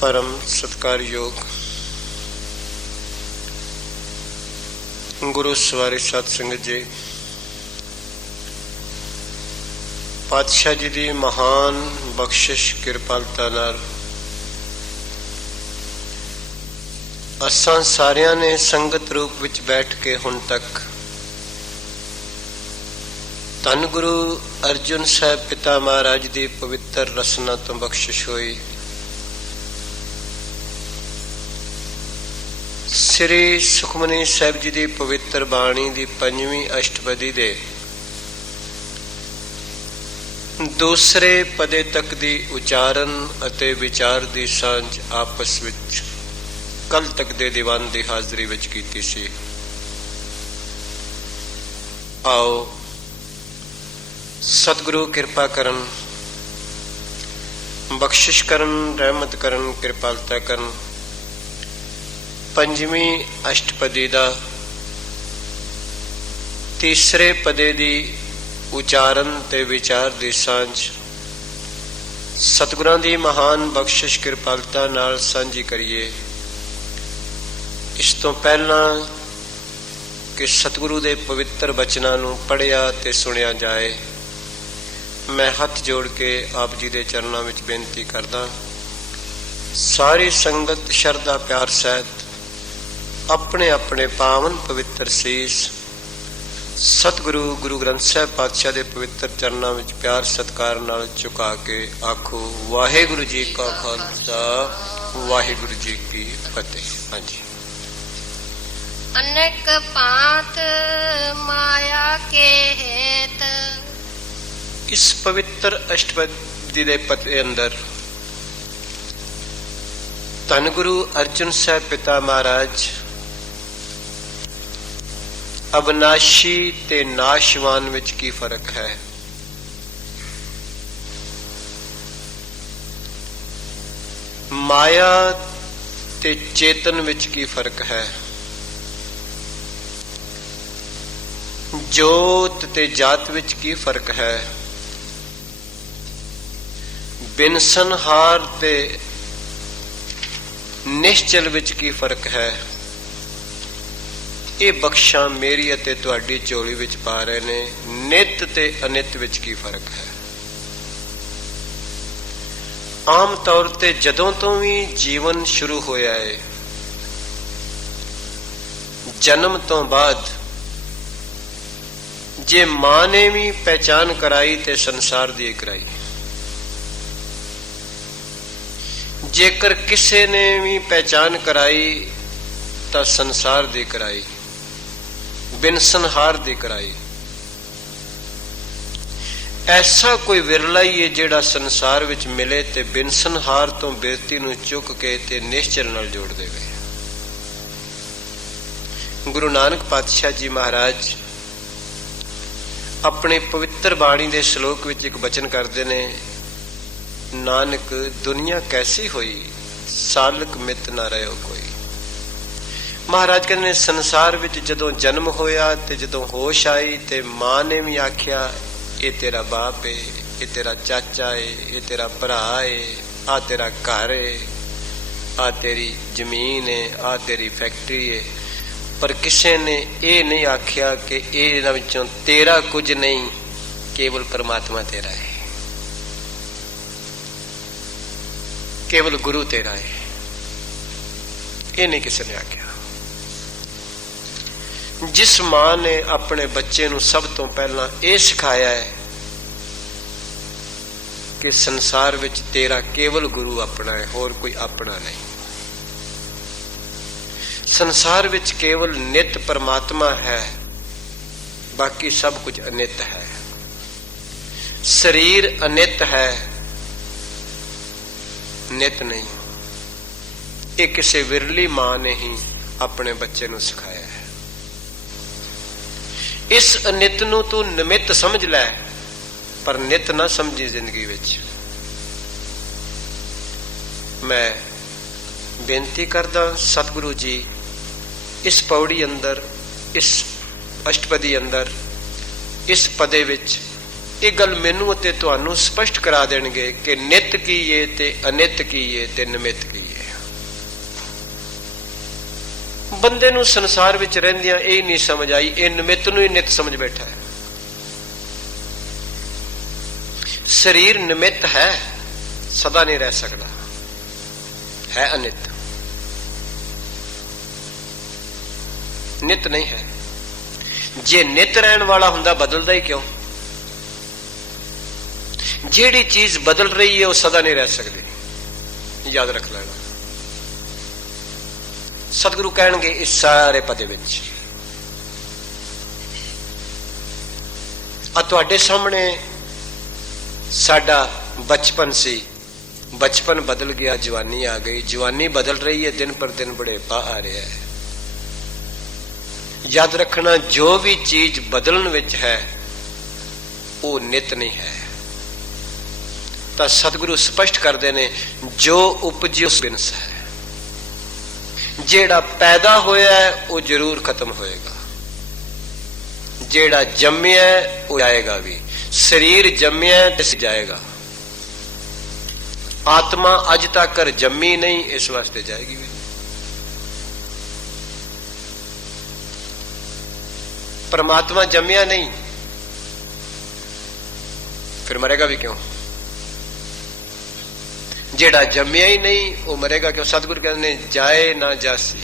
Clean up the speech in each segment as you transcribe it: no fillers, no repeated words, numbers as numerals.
परम सत्कारयोग गुरु सवारी सत संगत जी, पातशाह जी की महान बख्शिश किरपालता नाल असां सारियां ने संगत रूप विच बैठ के हुण तक धन गुरु अर्जुन साहब पिता महाराज की पवित्र रसना तो बख्शिश हुई। श्री सुखमनी साहब जी की पवित्र बाणी की 5वीं अष्टपदी दे दूसरे पदे तक की उचारण अते विचार की सांझ आपस विच कल तक दे दीवान की हाजरी विच कीती सी। आओ सतगुरु किरपा करन, बख्शिश करन, रहमत करन, किरपालता करन। 5वीं अष्टपदी दा तीसरे पदे दी उचारण ते विचार दी सांझ सतगुरां दी महान बख्शिश किरपालता नाल सांझी करिए। इस तो पहला कि सतगुरु दे पवित्र बचनां नूं पढ़िया ते सुनिया जाए, मैं हथ जोड़ के आप जी दे चरणों में बेनती करदा, सारी संगत शरदा प्यार सहित अपने अपने पावन पवित्र शीश सतगुरु गुरु ग्रंथ साहब पातशाह दे पवित्र चरणों में प्यार सत्कार नाल झुका के आखो वाहेगुरु जी का खालसा वाहेगुरु जी की फतेह। हाँ जी। अनेक पात माया के हेत इस पवित्र अष्टपदी दे पते अंदर धन गुरु अर्जुन साहब पिता महाराज अविनाशी ते नाशवान विच की फर्क है, माया ते चेतन विच की फर्क है, जोत ते जात विच की फर्क है, बिनसनहार ते निश्चल विच की फर्क है। ये बख्शा मेरी अते तुहाडी झोली विच पा रहे ने। नित ते अनित विच की फर्क है। आम तौर ते जदों तो भी जीवन शुरू होया है, जन्म तो बाद जे मां ने भी पहचान कराई ते संसार दी कराई, जेकर किसे ने भी पहचान कराई तो संसार दी कराई, बिनसनहार दी कराई। ऐसा कोई विरला ही है जेड़ा संसार विच मिले ते बिनसनहार तो बिरती नूं चुक के ते निश्चल नाल जोड़ देवे। गुरु नानक पातशाह जी महाराज अपने पवित्र बाणी दे श्लोक विच एक बचन करते ने, नानक दुनिया कैसी हुई सालक मित ना रहो कोई। महाराज कहते ने संसार विच जदों जन्म होया ते जदों होश आई ते मां ने भी आख्या ये तेरा बाप है, ये तेरा चाचा है, ये तेरा भरा है, आ तेरा घर है, आ तेरी जमीन है, आ तेरी फैक्ट्री है। पर किसी ने ये नहीं आख्या कि इन्हां विचों तेरा कुछ नहीं, केवल परमात्मा तेरा है, केवल गुरु तेरा है। ये नहीं किसी ने आख्या। जिस मां ने अपने बच्चे नूं सब तो पहला यह सिखाया है कि संसार विच तेरा केवल गुरु अपना है, होर कोई अपना नहीं। संसार विच केवल नित परमात्मा है, बाकी सब कुछ अनित है। शरीर अनित है, नित नहीं। ये किसी विरली मां ने ही अपने बच्चे नूं सिखाया है। इस अनित नूं तू निमित समझ लै, पर नित ना समझी जिंदगी विच। मैं बेनती करदा सतगुरु जी इस पौड़ी अंदर, इस अष्टपदी अंदर, इस पदे विच ये गल मैनू ते तुहानू स्पष्ट करा देणगे कि नित की है ते अनित की है ते निमित की है। ਬੰਦੇ ਨੂੰ ਸੰਸਾਰ ਵਿੱਚ ਰਹਿੰਦਿਆਂ ਇਹ ਨਹੀਂ ਸਮਝ ਆਈ, ਇਹ ਨਿਮਿਤ ਨੂੰ ਹੀ ਨਿਤ ਸਮਝ ਬੈਠਾ ਹੈ। ਸਰੀਰ ਨਿਮਿਤ ਹੈ, ਸਦਾ ਨਹੀਂ ਰਹਿ ਸਕਦਾ, ਹੈ ਅਨਿਤ, ਨਿਤ ਨਹੀਂ ਹੈ। ਜੇ ਨਿਤ ਰਹਿਣ ਵਾਲਾ ਹੁੰਦਾ ਬਦਲਦਾ ਹੀ ਕਿਉਂ? ਜਿਹੜੀ ਚੀਜ਼ ਬਦਲ ਰਹੀ ਹੈ ਉਹ ਸਦਾ ਨਹੀਂ ਰਹਿ ਸਕਦੀ, ਯਾਦ ਰੱਖ ਲੈਣਾ। ਸਤਿਗੁਰੂ ਕਹਿਣਗੇ ਇਸ ਸਾਰੇ ਪਦੇ ਵਿੱਚ ਆ ਤੁਹਾਡੇ ਸਾਹਮਣੇ ਸਾਡਾ ਬਚਪਨ ਸੀ, ਬਚਪਨ ਬਦਲ ਗਿਆ, ਜਵਾਨੀ ਆ ਗਈ, ਜਵਾਨੀ ਬਦਲ ਰਹੀ ਹੈ, ਦਿਨ ਪਰ ਦਿਨ ਬੁਢੇਪਾ ਆ ਰਿਹਾ ਹੈ। ਯਾਦ ਰੱਖਣਾ ਜੋ ਵੀ ਚੀਜ਼ ਬਦਲਣ ਵਿੱਚ ਹੈ ਉਹ ਨਿਤ ਨਹੀਂ ਹੈ। ਤਾਂ ਸਤਿਗੁਰੂ ਸਪਸ਼ਟ ਕਰਦੇ ਨੇ ਜੋ ਉਪਜਿਓ ਬਿਨਸ ਹੈ, ਜਿਹੜਾ ਪੈਦਾ ਹੋਇਆ ਹੈ ਉਹ ਜ਼ਰੂਰ ਖਤਮ ਹੋਏਗਾ, ਜਿਹੜਾ ਜੰਮਿਆ ਉਹ ਜਾਏਗਾ ਵੀ। ਸਰੀਰ ਜੰਮਿਆ ਤੇ ਜਾਏਗਾ, ਆਤਮਾ ਅੱਜ ਤੱਕ ਜੰਮੀ ਨਹੀਂ, ਇਸ ਵਾਸਤੇ ਜਾਏਗੀ ਵੀ। परमात्मा जम्या नहीं, फिर मरेगा भी क्यों? जेड़ा जम्या ही नहीं वो मरेगा क्यों? सतगुरु कहने जाए ना जासी,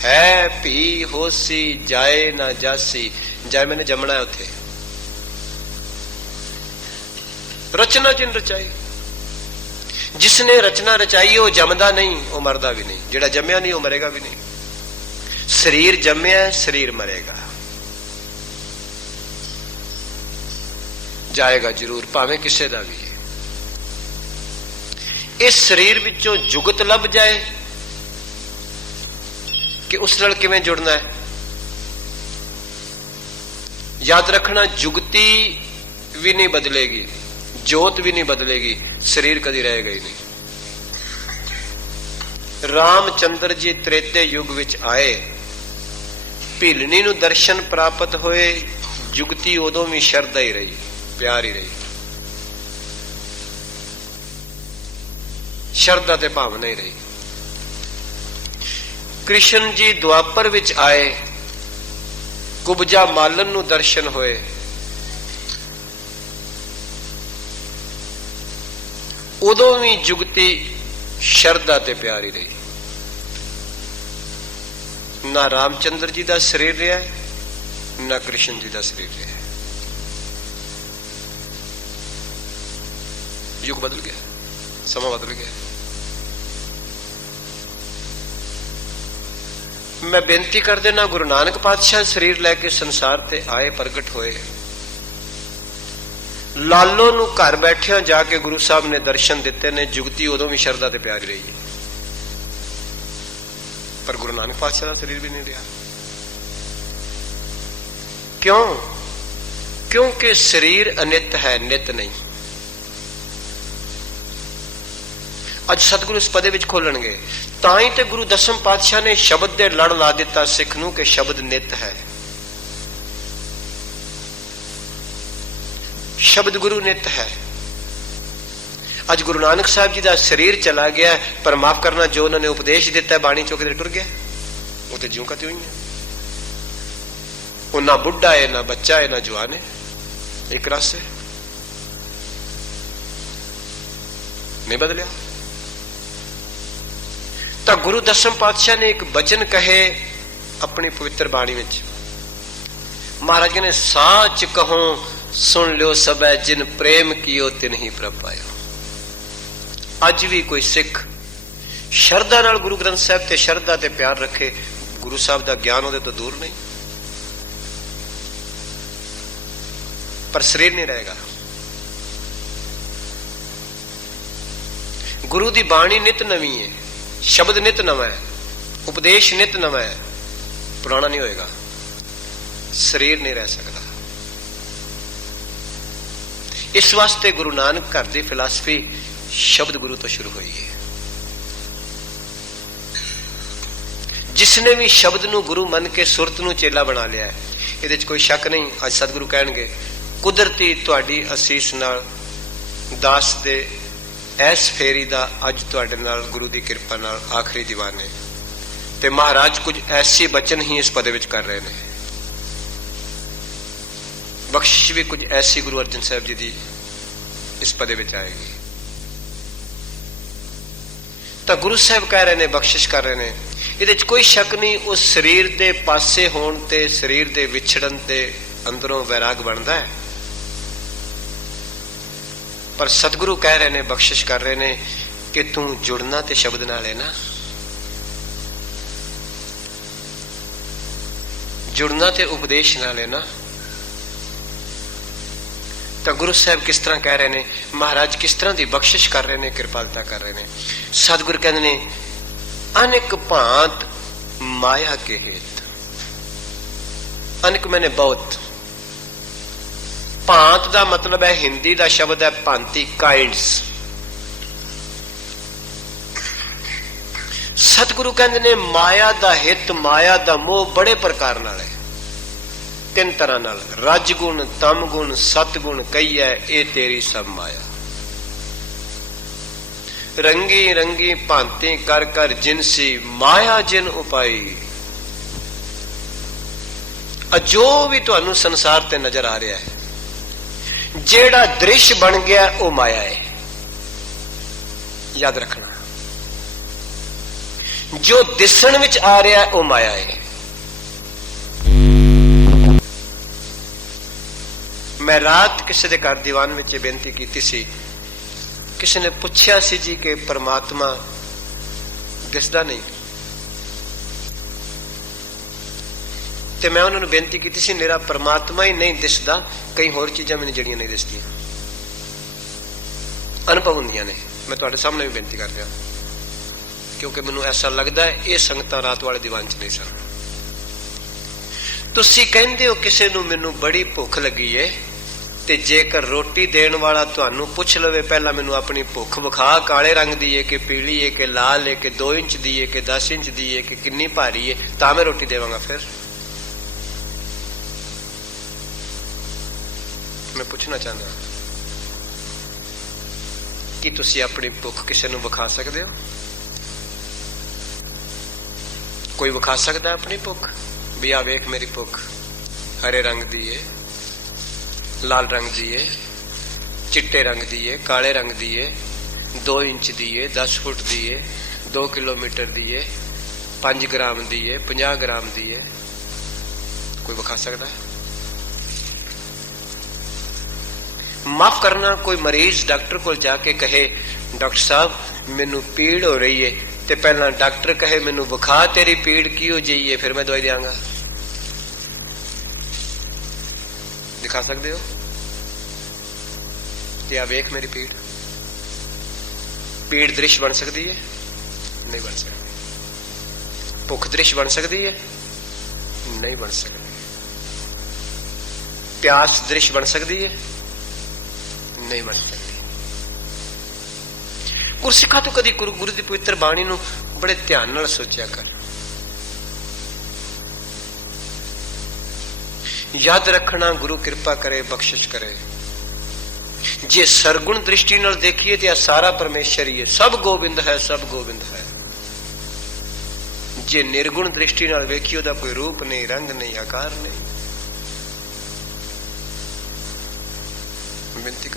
है भी होसी जाए ना जासी। जाए मैंने जमना है उथे, रचना जिन रचाई, जिसने रचना रचाई वो जमदा नहीं, वो मरदा भी नहीं। जेड़ा जम्या नहीं वो मरेगा भी नहीं। शरीर जम्या है, शरीर मरेगा, जाएगा जरूर, भावें किसे दा भी है। इस शरीर विचों जुगत लभ जाए कि उस नाल किवें जुड़ना है। याद रखना जुगती भी नहीं बदलेगी, जोत भी नहीं बदलेगी, शरीर कदी रहेगा ही नहीं। रामचंद्र जी त्रेते युग विच आए, भीलनी नूं दर्शन प्राप्त होए, जुगती उदों भी शरधा ही रही, प्यार ही रही, शरधा ते भावना ही रही। कृष्ण जी द्वापर विच आए, कुबजा मालन नूं दर्शन होए, उदों भी जुगती शरधा ते प्यार ही रही। ना रामचंद्र जी का शरीर रहा, ना कृष्ण जी का शरीर रहा। युग बदल गया, समा बदल गया। मैं बेनती कर देना, गुरु नानक पातशाह शरीर लैके संसार ते आए, प्रगट होए। लालो नूं घर बैठिया जाके गुरु साहब ने दर्शन दिते ने, जुगती उदों भी शरधा ते प्यार रही है, पर गुरु नानक पातशाह का शरीर भी नहीं रहा। क्यों? क्योंकि शरीर अनित है, नित नहीं। अज सतगुरु इस पदे विच खोलणगे, ताई ते गुरु दसम पातशाह ने शब्द दे लड़ ला दिता सिख नूं कि शब्द नित है, शब्द गुरु नित है। अज गुरु नानक साहब जी का शरीर चला गया, पर माफ करना जो उन्होंने उपदेश दिता है बाणी चो किधर टुर गया, वो तो ज्यों का त्यों ही है। वो ना बुढ़ा है, ना बच्चा है, ना जवान है, एक रस है, नहीं बदलिया। तो गुरु दसम पातशाह ने एक वचन कहे अपनी पवित्र बाणी में, महाराज कहने साच कहो सुन लो सब जिन प्रेम कियो तिन ही प्रभ पायो। अज भी कोई सिख शरदा नाल गुरु ग्रंथ साहब ते शरदा ते प्यार रखे, गुरु साहब का ज्ञान उहदे तो दूर नहीं, पर शरीर नहीं रहेगा। गुरु की बाणी नित नवी है, शब्द नित नवा है, उपदेश नित नवा है, पुराना नहीं होएगा, शरीर नहीं रह सकता। इस वास्ते गुरु नानक घर की फिलासफी शब्द गुरु तो शुरू हुई है। जिसने भी शब्द नूं गुरु मन के सुरत नूं चेला बना लिया है, इहदे च कोई शक नहीं। अज सतगुरु कहणगे कुदरती तुहाडी असीस नाल दास दे ऐस फेरी दा अज तुहाडे नाल गुरु दी कृपा नाल आखिरी दीवान है, ਤੇ ਮਹਾਰਾਜ ਕੁਝ ਐਸੇ ਬਚਨ ਹੀ ਇਸ ਪਦੇ ਵਿੱਚ ਕਰ ਰਹੇ ਨੇ। ਬਖਸ਼ਿਸ਼ ਵੀ ਕੁਝ ਐਸੀ ਗੁਰੂ ਅਰਜਨ ਸਾਹਿਬ ਜੀ ਦੀ ਇਸ ਪਦੇ ਵਿੱਚ ਆਏਗੀ। ਤਾਂ ਗੁਰੂ ਸਾਹਿਬ ਕਹਿ ਰਹੇ ਨੇ, ਬਖਸ਼ਿਸ਼ ਕਰ ਰਹੇ ਨੇ, ਇਹਦੇ 'ਚ ਕੋਈ ਸ਼ੱਕ ਨਹੀਂ। ਉਸ ਸਰੀਰ ਦੇ ਪਾਸੇ ਹੋਣ ਤੇ, ਸਰੀਰ ਦੇ ਵਿਛੜਨ ਤੇ ਅੰਦਰੋਂ ਵੈਰਾਗ ਬਣਦਾ ਹੈ। ਪਰ ਸਤਿਗੁਰੂ ਕਹਿ ਰਹੇ ਨੇ, ਬਖਸ਼ਿਸ਼ ਕਰ ਰਹੇ ਨੇ ਕਿ ਤੂੰ ਜੁੜਨਾ ਤੇ ਸ਼ਬਦ ਨਾਲ ਹੈ ਨਾ, ਜੁੜਨਾ ਤੇ ਉਪਦੇਸ਼ ਨਾਲ ਹੈ ਨਾ। ਤਾਂ ਗੁਰੂ ਸਾਹਿਬ ਕਿਸ ਤਰ੍ਹਾਂ ਕਹਿ ਰਹੇ ਨੇ, ਮਹਾਰਾਜ ਕਿਸ ਤਰ੍ਹਾਂ ਦੀ ਬਖਸ਼ਿਸ਼ ਕਰ ਰਹੇ ਨੇ, ਕਿਰਪਾਲਤਾ ਕਰ ਰਹੇ ਨੇ। ਸਤਿਗੁਰ ਕਹਿੰਦੇ ਨੇ, ਅਨੇਕ ਭਾਂਤ ਮਾਇਆ ਕੇ ਹੇਤ। ਅਨੇਕ ਮੈਨੇ ਬਹੁਤ। ਭਾਂਤ ਦਾ ਮਤਲਬ ਹੈ, ਹਿੰਦੀ ਦਾ ਸ਼ਬਦ ਹੈ ਭਾਂਤੀ, ਕਾਈਂਡਸ। ਸਤਿਗੁਰੂ ਕਹਿੰਦੇ ਨੇ, ਮਾਇਆ ਦਾ ਹਿੱਤ, ਮਾਇਆ ਦਾ ਮੋਹ ਬੜੇ ਪ੍ਰਕਾਰ ਨਾਲ ਹੈ, ਤਿੰਨ ਤਰ੍ਹਾਂ ਨਾਲ। ਰਜ ਗੁਣ, ਤਮ ਗੁਣ, ਸਤ ਗੁਣ ਕਹੀਐ, ਇਹ ਤੇਰੀ ਸਭ ਮਾਇਆ। ਰੰਗੀ ਰੰਗੀ ਭਾਂਤੀ ਕਰ ਕਰ ਜਿਨਸੀ, ਮਾਇਆ ਜਿਨ ਉਪਾਈ। ਜੋ ਵੀ ਤੁਹਾਨੂੰ ਸੰਸਾਰ ਤੇ ਨਜ਼ਰ ਆ ਰਿਹਾ ਹੈ, ਜਿਹੜਾ ਦ੍ਰਿਸ਼ ਬਣ ਗਿਆ ਉਹ ਮਾਇਆ ਹੈ। ਯਾਦ ਰੱਖਣਾ, ਜੋ ਦਿਸਣ ਵਿੱਚ ਆ ਰਿਹਾ ਉਹ ਮਾਇਆ ਹੈ। ਮੈਂ ਰਾਤ ਕਿਸੇ ਦੇ ਘਰ ਦੀਵਾਨ ਵਿੱਚ ਬੇਨਤੀ ਕੀਤੀ ਸੀ। ਕਿਸੇ ਨੇ ਪੁੱਛਿਆ ਸੀ ਜੀ ਕਿ ਪਰਮਾਤਮਾ ਦਿਸਦਾ ਨਹੀਂ, ਤੇ ਮੈਂ ਉਹਨਾਂ ਨੂੰ ਬੇਨਤੀ ਕੀਤੀ ਸੀ, ਮੇਰਾ ਪਰਮਾਤਮਾ ਹੀ ਨਹੀਂ ਦਿਸਦਾ, ਕਈ ਹੋਰ ਚੀਜ਼ਾਂ ਮੈਨੂੰ ਜਿਹੜੀਆਂ ਨਹੀਂ ਦਿਸਦੀਆਂ, ਅਨੁਭਵ ਹੁੰਦੀਆਂ ਨੇ। ਮੈਂ ਤੁਹਾਡੇ ਸਾਹਮਣੇ ਵੀ ਬੇਨਤੀ ਕਰ ਰਿਹਾ, ਕਿਉਂਕਿ ਮੈਨੂੰ ਐਸਾ ਲੱਗਦਾ ਹੈ ਇਹ ਸੰਗਤਾਂ ਰਾਤ ਵਾਲੇ ਦੀਵਾਨ 'ਚ ਨਹੀਂ ਸਨ। ਤੁਸੀਂ ਕਹਿੰਦੇ ਹੋ ਕਿਸੇ ਨੂੰ ਮੈਨੂੰ ਬੜੀ ਭੁੱਖ ਲੱਗੀ ਏ, ਤੇ ਜੇਕਰ ਰੋਟੀ ਦੇਣ ਵਾਲਾ ਤੁਹਾਨੂੰ ਪੁੱਛ ਲਵੇ, ਪਹਿਲਾਂ ਮੈਨੂੰ ਆਪਣੀ ਭੁੱਖ ਵਿਖਾ, ਕਾਲੇ ਰੰਗ ਦੀ ਏ ਕਿ ਪੀਲੀ ਏ ਕਿ ਲਾਲ ਏ ਕਿ 2 ਇੰਚ ਦੀ ਏ ਕਿ 10 ਇੰਚ ਦੀ ਏ ਕਿ ਕਿੰਨੀ ਭਾਰੀ ਏ, ਤਾਂ ਮੈਂ ਰੋਟੀ ਦੇਵਾਂਗਾ। ਫਿਰ ਮੈਂ ਪੁੱਛਣਾ ਚਾਹੁੰਦਾ ਕਿ ਤੁਸੀਂ ਆਪਣੀ ਭੁੱਖ ਕਿਸੇ ਨੂੰ ਵਿਖਾ ਸਕਦੇ ਹੋ? ਕੋਈ ਵਿਖਾ ਸਕਦਾ ਆਪਣੀ ਭੁੱਖ ਵੀ ਆ ਵੇਖ ਮੇਰੀ ਭੁੱਖ ਹਰੇ ਰੰਗ ਦੀ ਏ, ਲਾਲ ਰੰਗ ਦੀ ਏ, ਚਿੱਟੇ ਰੰਗ ਦੀ ਏ, ਕਾਲੇ ਰੰਗ ਦੀ ਏ, 2 ਇੰਚ ਦੀ ਏ, 10 ਫੁੱਟ ਦੀ ਏ, 2 ਕਿਲੋਮੀਟਰ ਦੀ ਏ, 5 ਗ੍ਰਾਮ ਦੀ ਏ, 50 ਗ੍ਰਾਮ ਦੀ ਏ? ਕੋਈ ਵਿਖਾ ਸਕਦਾ ਹੈ? ਮਾਫ ਕਰਨਾ, ਕੋਈ ਮਰੀਜ਼ ਡਾਕਟਰ ਕੋਲ ਜਾ ਕੇ ਕਹੇ, ਡਾਕਟਰ ਸਾਹਿਬ ਮੈਨੂੰ ਪੀੜ ਹੋ ਰਹੀ ਏ, ਤੇ ਪਹਿਲਾਂ ਡਾਕਟਰ ਕਹੇ ਮੈਨੂੰ ਵਿਖਾ ਤੇਰੀ ਪੀੜ ਕੀ ਹੋ ਜਾਈ ਏ, ਫਿਰ ਮੈਂ ਦਵਾਈ ਦਿਆਂਗਾ। ਦਿਖਾ ਸਕਦੇ ਹੋ ਤੇ ਆ ਵੇਖ ਮੇਰੀ ਪੀੜ? ਪੀੜ ਦ੍ਰਿਸ਼ ਬਣ ਸਕਦੀ ਹੈ? ਨਹੀਂ ਬਣ ਸਕਦੀ। ਭੁੱਖ ਦ੍ਰਿਸ਼ ਬਣ ਸਕਦੀ ਹੈ? ਨਹੀਂ ਬਣ ਸਕਦੀ। ਪਿਆਸ ਦ੍ਰਿਸ਼ ਬਣ ਸਕਦੀ ਹੈ? ਨਹੀਂ ਬਣ ਸਕਦੀ। ਗੁਰਸਿੱਖਾਂ ਤੋਂ ਕਦੀ ਗੁਰੂ ਦੀ ਪਵਿੱਤਰ ਬਾਣੀ ਨੂੰ ਬੜੇ ਧਿਆਨ ਨਾਲ ਸੋਚਿਆ ਕਰ। ਯਾਦ ਰੱਖਣਾ, ਗੁਰੂ ਕਿਰਪਾ ਕਰੇ, ਬਖਸ਼ਿਸ਼ ਕਰੇ। ਜੇ ਸਰਗੁਣ ਦ੍ਰਿਸ਼ਟੀ ਨਾਲ ਦੇਖੀਏ ਤੇ ਇਹ ਸਾਰਾ ਪਰਮੇਸ਼ਰ ਹੀ ਹੈ, ਸਭ ਗੋਬਿੰਦ ਹੈ, ਸਭ ਗੋਬਿੰਦ ਹੈ। ਜੇ ਨਿਰਗੁਣ ਦ੍ਰਿਸ਼ਟੀ ਨਾਲ ਵੇਖੀਏ, ਉਹਦਾ ਕੋਈ ਰੂਪ ਨਹੀਂ, ਰੰਗ ਨਹੀਂ, ਆਕਾਰ ਨਹੀਂ। ਬੇਨਤੀ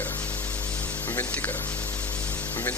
ਕਰਾਂ